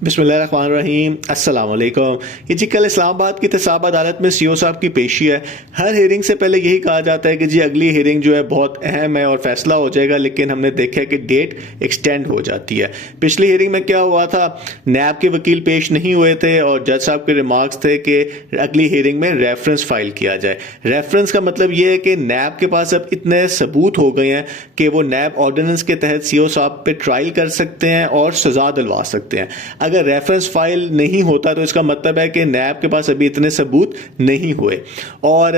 बिस्मिल्लाहिर्रहमानिर्रहीम, अस्सलाम वालेकुम। ये जी कल इस्लामाबाद की तसाब अदालत में सीओ साहब की पेशी है। हर हियरिंग से पहले यही कहा जाता है कि जी अगली हियरिंग जो है बहुत अहम है और फैसला हो जाएगा, लेकिन हमने देखा है कि डेट एक्सटेंड हो जाती है। पिछली हियरिंग में क्या हुआ था, नैब के वकील पेश नहीं हुए थे और जज साहब के रिमार्क्स थे कि अगली हियरिंग में रेफरेंस फाइल किया जाए। रेफरेंस का मतलब ये है कि नैब के पास अब इतने सबूत हो गए हैं कि वो नैब ऑर्डिनेंस के तहत सीओ साहब पे ट्रायल कर सकते हैं और सजा दिलवा सकते हैं। अगर रेफरेंस फाइल नहीं होता तो इसका मतलब है कि नैब के पास अभी इतने सबूत नहीं हुए। और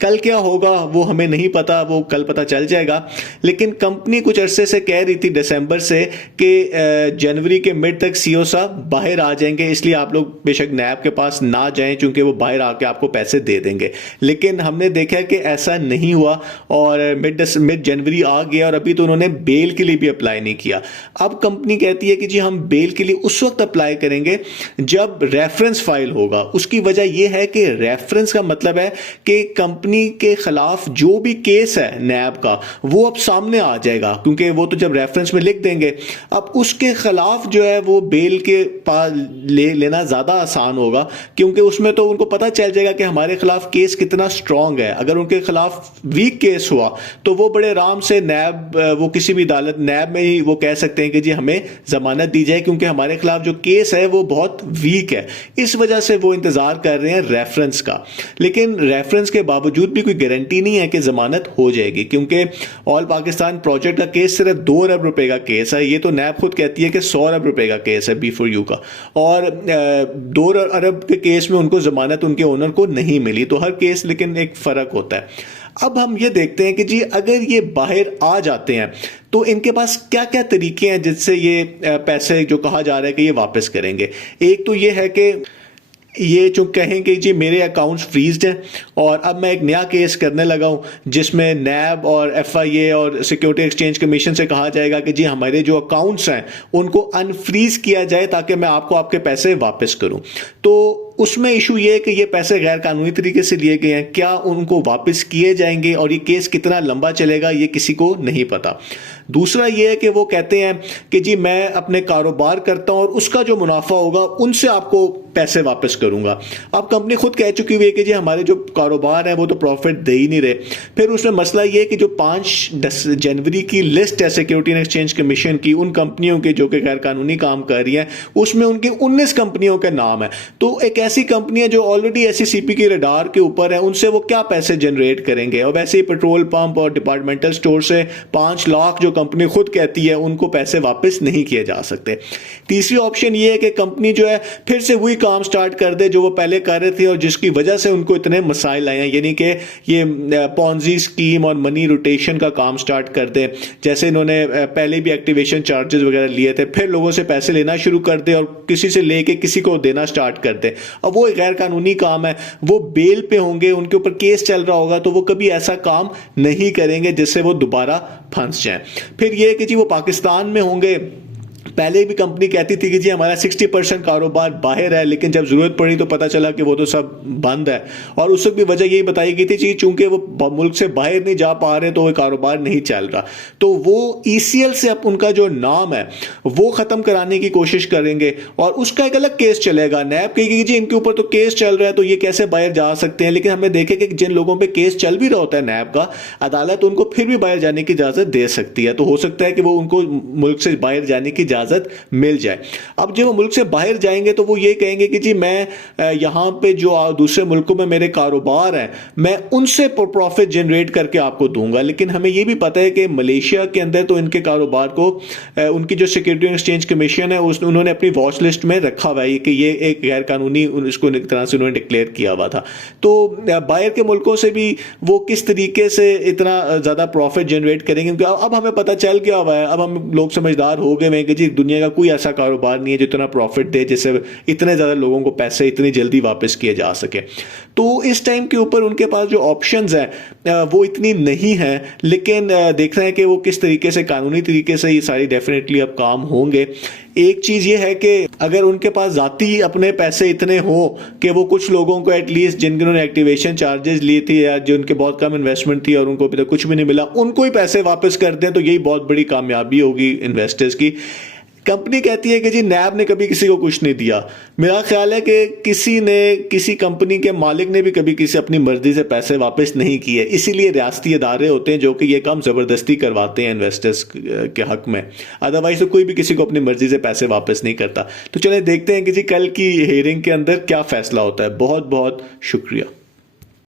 कल क्या होगा वो हमें नहीं पता, वो कल पता चल जाएगा। लेकिन कंपनी कुछ अरसे से कह रही थी दिसंबर से कि जनवरी के मिड तक सीओ साहब बाहर आ जाएंगे, इसलिए आप लोग बेशक नैब के पास ना जाएं क्योंकि वो बाहर आके आपको पैसे दे देंगे। लेकिन हमने देखा कि ऐसा नहीं हुआ और मिड जनवरी आ गया और अभी तो उन्होंने बेल के लिए भी अप्लाई नहीं किया। अब कंपनी कहती है कि जी हम बेल के लिए उस वक्त अप्लाई करेंगे जब रेफरेंस फाइल होगा। उसकी वजह यह है कि रेफरेंस का मतलब है कि कंपनी के खिलाफ जो भी केस है नैब का वो अब सामने आ जाएगा, क्योंकि वो तो जब रेफरेंस में लिख देंगे अब उसके खिलाफ जो है वो बेल के पास लेना ज्यादा आसान होगा, क्योंकि उसमें तो उनको पता चल जाएगा कि हमारे खिलाफ केस कितना स्ट्रांग है। अगर उनके खिलाफ वीक केस हुआ तो वो बड़े आराम से नैब वो किसी भी अदालत नैब में ही वो कह सकते हैं कि जी हमें जमानत दी जाए, क्योंकि हमारे खिलाफ जो केस है वो बहुत वीक है। इस वजह से वो इंतजार कर रहे हैं रेफरेंस का। लेकिन रेफरेंस के बावजूद भी कोई गारंटी नहीं है कि जमानत हो जाएगी, क्योंकि ऑल पाकिस्तान प्रोजेक्ट का केस सिर्फ 2 अरब रुपए का केस है। ये तो नैब खुद कहती है कि 100 अरब रुपए का केस है B4U का, और 2 अरब के केस में उनको जमानत उनके ओनर को नहीं मिली। तो हर केस लेकिन एक फर्क होता है। अब हम ये देखते हैं कि जी अगर ये बाहर आ जाते हैं तो इनके पास क्या क्या तरीके हैं जिससे ये पैसे जो कहा जा रहा है कि ये वापस करेंगे। एक तो ये है कि ये जो कहेंगे जी मेरे अकाउंट्स फ्रीज्ड हैं और अब मैं एक नया केस करने लगा हूं जिसमें नैब और FIA और सिक्योरिटी एक्सचेंज कमीशन से कहा जाएगा कि जी हमारे जो अकाउंट्स हैं उनको अनफ्रीज किया जाए ताकि मैं आपको आपके पैसे वापस करूं। तो उसमें इशू ये है कि ये पैसे गैर कानूनी तरीके से लिए गए हैं, क्या उनको वापस किए जाएंगे और ये केस कितना लंबा चलेगा ये किसी को नहीं पता। दूसरा ये है कि वो कहते हैं कि जी मैं अपने कारोबार करता हूं और उसका जो मुनाफा होगा उनसे आपको पैसे वापस करूंगा। अब कंपनी खुद कह चुकी हुई है कि जी हमारे जो कारोबार है वो तो प्रॉफिट दे ही नहीं रहे। फिर उसमें मसला ये है कि जो 5 जनवरी की लिस्ट है सिक्योरिटी एंड एक्सचेंज कमीशन की उन कंपनियों के जो कि गैर कानूनी काम कर रही हैं, उसमें उनकी 19 कंपनियों के नाम है। तो एक ऐसी कंपनी है जो ऑलरेडी SECP के रडार के ऊपर है, उनसे वो क्या पैसे जनरेट करेंगे। और वैसे ही पेट्रोल पंप और डिपार्टमेंटल स्टोर से 5 लाख जो कंपनी खुद कहती है उनको पैसे वापस नहीं किए जा सकते। तीसरी ऑप्शन ये है कि कंपनी जो है फिर से वही काम स्टार्ट कर दे जो वो पहले कर रहे थे और जिसकी वजह से उनको इतने मसाइल आए हैं, यानी कि ये पॉन्जी स्कीम और मनी रोटेशन का काम स्टार्ट कर दे। जैसे इन्होंने पहले भी एक्टिवेशन चार्जेस वगैरह लिए थे, फिर लोगों से पैसे लेना शुरू कर दे और किसी से लेके किसी को देना स्टार्ट कर दे। अब वो एक गैर कानूनी काम है, वो बेल पे होंगे, उनके ऊपर केस चल रहा होगा, तो वो कभी ऐसा काम नहीं करेंगे जिससे वो दोबारा फंस जाएं। फिर ये कि जी वो पाकिस्तान में होंगे। पहले भी कंपनी कहती थी कि जी हमारा 60% कारोबार बाहर है, लेकिन जब जरूरत पड़ी तो पता चला कि वो तो सब बंद है। और उस वक्त भी वजह यही बताई गई थी जी चूंकि वो मुल्क से बाहर नहीं जा पा रहे तो वो कारोबार नहीं चल रहा। तो वो ECL से अब उनका जो नाम है वो खत्म कराने की कोशिश करेंगे और उसका एक अलग केस चलेगा। नैब कहेगी जी इनके ऊपर तो केस चल रहा है तो ये कैसे बाहर जा सकते हैं। लेकिन हमने देखे कि जिन लोगों पर केस चल भी रहा होता है नैब का, अदालत उनको फिर भी बाहर जाने की इजाजत दे सकती है। तो हो सकता है कि वो उनको मुल्क से बाहर जाने की इजाजत मिल जाए। अब जब वो मुल्क से बाहर जाएंगे तो वो ये कहेंगे कि जी मैं यहां पे जो दूसरे मुल्कों में मेरे कारोबार हैं मैं उनसे प्रॉफिट जनरेट करके आपको दूंगा। लेकिन हमें ये भी पता है कि मलेशिया के अंदर तो इनके कारोबार को उनकी जो सिक्योरिटी एंड एक्सचेंज कमीशन है उन्होंने अपनी वॉच लिस्ट में रखा हुआ है कि ये एक गैर कानूनी इसको एक तरह से उन्होंने डिक्लेयर किया हुआ था। तो बाहर के मुल्कों से भी वो किस तरीके से इतना ज्यादा प्रॉफिट जनरेट करेंगे, क्योंकि अब हमें पता चल गया हुआ है, अब हम लोग समझदार हो गए हैं कि जी दुनिया का कोई ऐसा कारोबार नहीं है जो इतना प्रॉफिट दे जिससे इतने ज्यादा लोगों को पैसे इतनी जल्दी वापस किए जा सके। तो इस टाइम के ऊपर उनके पास जो ऑप्शंस हैं वो इतनी नहीं है। लेकिन देख रहे हैं कि वो किस तरीके से कानूनी तरीके से ये सारी डेफिनेटली अब काम होंगे। एक चीज ये है कि अगर उनके पास जाती अपने पैसे इतने हो कि वो कुछ लोगों को एटलीस्ट जिन्होंने एक्टिवेशन चार्जेस लिए थे या जो उनके बहुत कम इन्वेस्टमेंट थी और उनको अभी तक कुछ भी नहीं मिला, उनको ही पैसे वापस कर दें तो यही बहुत बड़ी कामयाबी होगी इन्वेस्टर्स की। कंपनी कहती है कि जी नैब ने कभी किसी को कुछ नहीं दिया। मेरा ख्याल है कि किसी कंपनी के मालिक ने भी कभी किसी अपनी मर्जी से पैसे वापस नहीं किए, इसीलिए रियासती इदारे होते हैं जो कि ये काम ज़बरदस्ती करवाते हैं इन्वेस्टर्स के हक में। अदरवाइज तो कोई भी किसी को अपनी मर्जी से पैसे वापस नहीं करता। तो चले देखते हैं कि जी कल की हियरिंग के अंदर क्या फैसला होता है। बहुत बहुत शुक्रिया।